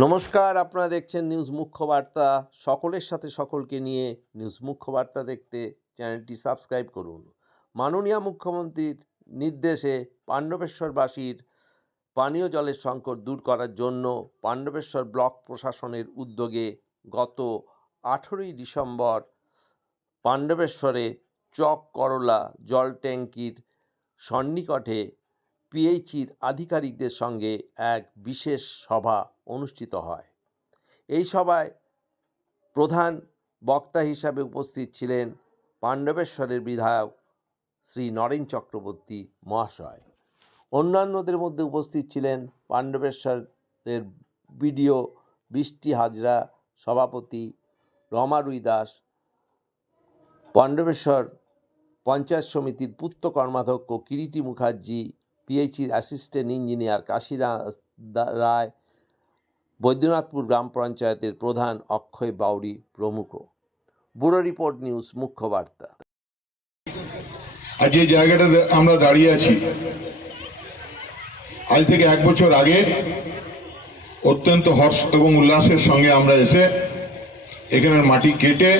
নমস্কার, আপনারা দেখছেন নিউজ মুখ্য বার্তা। সকলের সাথে সকলকে নিয়ে নিউজ মুখ্য বার্তা দেখতে চ্যানেলটি সাবস্ক্রাইব করুন। মাননীয় মুখ্যমন্ত্রীর নির্দেশে পাণ্ডবেশ্বরবাসীর পানীয় জলের সংকট দূর করার জন্য পাণ্ডবেশ্বর ব্লক প্রশাসনের উদ্যোগে গত 18ই ডিসেম্বর পাণ্ডবেশ্বরে চক করলা জল ট্যাঙ্কির সন্নিকটে পিএইচির আধিকারিকদের সঙ্গে এক বিশেষ সভা অনুষ্ঠিত হয়। এই সভায় প্রধান বক্তা হিসাবে উপস্থিত ছিলেন পাণ্ডবেশ্বরের বিধায়ক শ্রী নরেন চক্রবর্তী মহাশয়। অন্যান্যদের মধ্যে উপস্থিত ছিলেন পাণ্ডবেশ্বরের বিডিও বৃষ্টি হাজরা, সভাপতি রমা রুই দাস, পাণ্ডবেশ্বর পঞ্চায়েত সমিতির পূর্ত কর্মাধ্যক্ষ কিরিটি মুখার্জি, পিএইচির অ্যাসিস্ট্যান্ট ইঞ্জিনিয়ার কাশিরা রায়, বৈদ্যনাথপুর গ্রাম পঞ্চায়েতের প্রধান অক্ষয় বাউরি প্রমুখ। ব্যুরো রিপোর্ট, নিউজ মুখ্য বার্তা। আর যে জায়গাটাতে আমরা দাঁড়িয়ে আছি, আজ থেকে 1 বছর আগে অত্যন্ত হর্ষ এবং উল্লাসের সঙ্গে আমরা এসে এখানের মাটি কেটে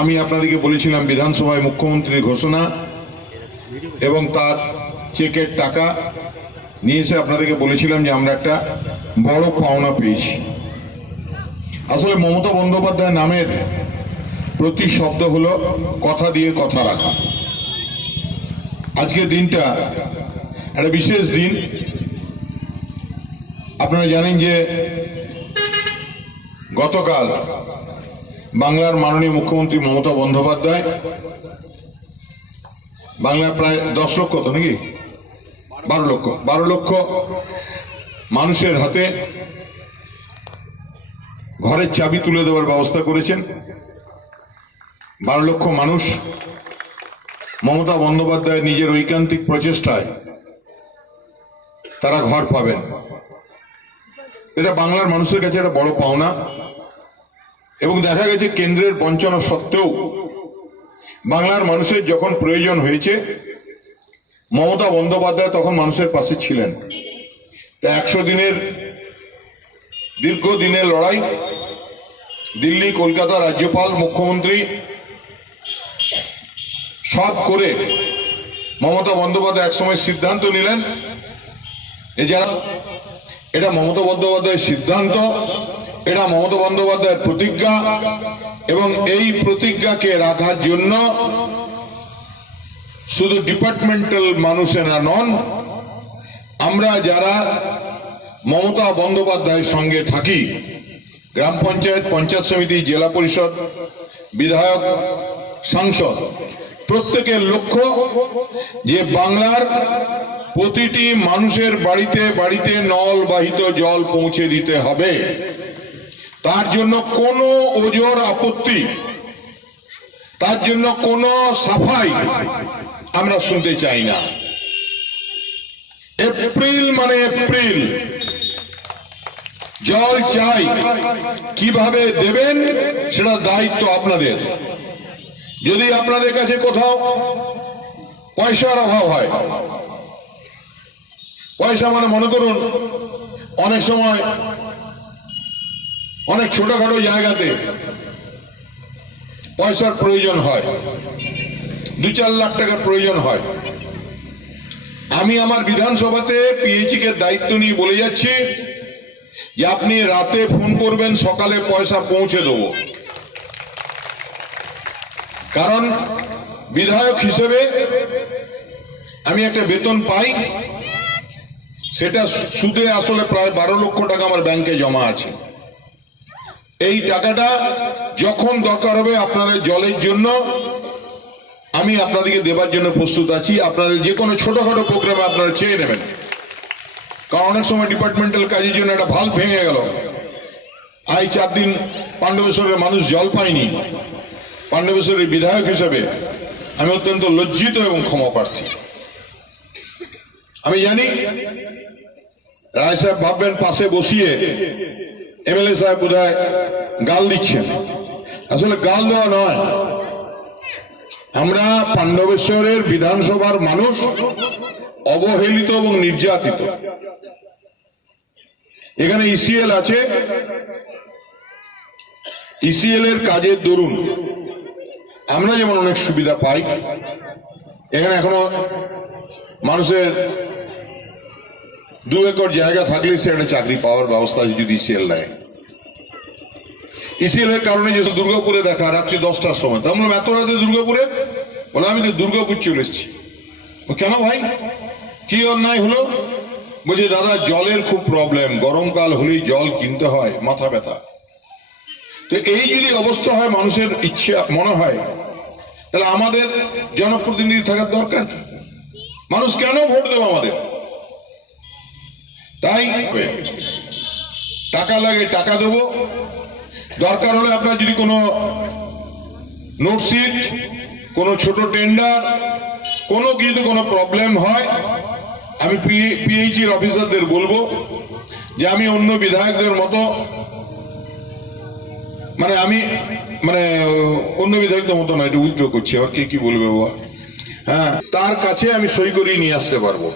আমি আপনাদেরকে বলেছিলাম বিধানসভায় মুখ্যমন্ত্রীর ঘোষণা এবং তার চেকের টাকা নিয়ে এসে আপনাদেরকে বলেছিলাম যে আমরা একটা বড় পাওনা পেয়েছি। আসলে মমতা বন্দ্যোপাধ্যায় নামের প্রতি শব্দ হলো কথা দিয়ে কথা রাখা। আজকের দিনটা একটা বিশেষ দিন। আপনারা জানেন যে গতকাল বাংলার মাননীয় মুখ্যমন্ত্রী মমতা বন্দ্যোপাধ্যায় বাংলার প্রায় 10 লক্ষ তো নাকি 12 লক্ষ মানুষের হাতে ঘরের চাবি তুলে দেওয়ার ব্যবস্থা করেছেন। 12 লক্ষ মানুষ মমতা বন্দ্যোপাধ্যায় নিজের ঐকান্তিক প্রচেষ্টায় তারা ঘর পাবেন। এটা বাংলার মানুষের কাছে একটা বড় পাওনা এবং দেখা গেছে কেন্দ্রের বঞ্চনা সত্ত্বেও বাংলার মানুষের যখন প্রয়োজন হয়েছে মমতা বন্দ্যোপাধ্যায় তখন মানুষের পাশে ছিলেন। 100 দিনের দীর্ঘদিনের লড়াই, দিল্লি, কলকাতা, রাজ্যপাল, মুখ্যমন্ত্রী সব করে মমতা বন্দ্যোপাধ্যায় একসময় সিদ্ধান্ত নিলেন এটা মমতা বন্দ্যোপাধ্যায়ের সিদ্ধান্ত, এটা মমতা বন্দ্যোপাধ্যায়ের প্রতিজ্ঞা এবং এই প্রতিজ্ঞাকে রাখার জন্য শুধু ডিপার্টমেন্টাল মানুষেরা নন, আমরা যারা মমতা বন্দ্যোপাধ্যায়ের সঙ্গে থাকি, গ্রাম পঞ্চায়েত, পঞ্চায়েত সমিতি, জেলা পরিষদ, বিধায়ক, সাংসদ, প্রত্যেকের লক্ষ্য যে বাংলার প্রতিটি মানুষের বাড়িতে বাড়িতে নলবাহিত জল পৌঁছে দিতে হবে। তার জন্য কোনো ওজোর আপত্তি, তার জন্য কোনো সাফাই আমরা শুনতে চাই না। এপ্রিল মানে এপ্রিল, জল চাই, কিভাবে দেবেন সেটা দায়িত্ব আপনাদের। যদি আপনাদের কাছে কোথাও পয়সার অভাব হয়, পয়সা মানে মনে করুন অনেক সময় অনেক ছোটখাটো জায়গাতে পয়সার প্রয়োজন হয়, 2-4 লাখ টাকার প্রয়োজন হয়, আমি আমার বিধানসভাতে পিএইচি কে দায়িত্ব নিয়ে বলে যাচ্ছি যে আপনি রাতে ফোন করবেন, সকালে পয়সা পৌঁছে দেব। কারণ বিধায়ক হিসেবে আমি একটা বেতন পাই, সেটা সুদে আসলে প্রায় 12 লক্ষ টাকা আমার ব্যাংকে জমা আছে। এই টাকাটা যখন দরকার হবে আপনাদের জলের জন্য আমি আপনাদেরকে দেবার জন্য প্রস্তুত আছি। আপনাদের যে কোনো ছোটখাটো প্রোগ্রামে আপনারা চেয়ে নেবেন, কারণ অনেক সময় ডিপার্টমেন্টাল কাজের জন্য একটা ভাল্ব ভেঙে গেল, এই 4 দিন পাণ্ডবেশ্বরের মানুষ জল পায়নি। পাণ্ডবেশ্বরের বিধায়ক হিসেবে আমি অত্যন্ত লজ্জিত এবং ক্ষমা প্রার্থী। আমি জানি রায় সাহেব ভাববেন পাশে বসিয়ে এমএলএ সাহেব বোধহয় গাল দিচ্ছেন। আসলে গাল দেওয়া নয়, আমরা পাণ্ডবেশ্বরের বিধানসভার মানুষ অবহেলিত এবং নির্যাতিত। এখানে ইসিএল আছে, ইসিএল এর কাজের দরুন আমরা যেমন অনেক সুবিধা পাই, এখানে এখনো মানুষের 2 একর জায়গা থাকলে সে একটা চাকরি পাওয়ার ব্যবস্থা আছে যদি ইসিএল নেয়। ইসিএল এর কারণে যে দুর্গাপুরে দেখা রাত্রি 10টার সময়, তা আমরা এত রাতে দুর্গাপুরে, বলে আমি তো দুর্গাপুর চলে এসেছি। কেন ভাই, কি অন্যায় হলো? বলছে দাদা জলের খুব প্রবলেম, গরমকাল হলেই জল কিনতে হয়, মাথা ব্যথা। তো এই যদি অবস্থা হয়, মানুষের ইচ্ছা মনে হয় তাহলে আমাদের জনপ্রতিনিধি থাকার দরকার কি? মানুষ কেন ভোট দেবে আমাদের? তাই টাকা লাগে টাকা দেবো, দরকার হলে আপনার যদি কোনো নোটশিট, কোনো ছোট টেন্ডার, কোনো কিছু কোনো প্রবলেম হয়, আমি পিএইচির অফিসারদের বলবো যে আমি অন্য বিধায়কদের মতো অন্য বিধায়কদের মতো না, এটা উইথড্র করছি, আবার কে কি বলবে বাবা, হ্যাঁ, তার কাছে আমি সই করিয়ে নিয়ে আসতে পারবো।